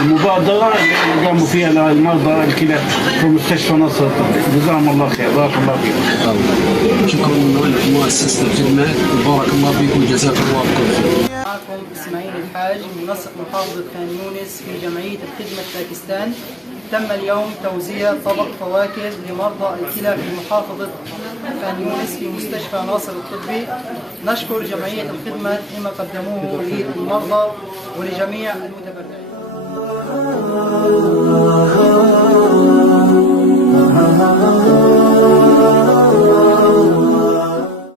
المبادرة اللي قاموا فيها للمرضى الكلى في مستشفى نصر الطبي. جزاهم الله خير، بارك الله فيكم. شكرا لمؤسسة الخدمات وبارك الله فيكم وجزاكم الله خير. معكم إسماعيل الحاج من نسق محافظة خان يونس في جمعية الخدمة باكستان. تم اليوم توزيع طبق فواكه لمرضى الكلى في محافظة خان يونس في مستشفى ناصر الطبي. نشكر جمعية الخدمة لما قدموه للمرضى ولجميع المتبرعين.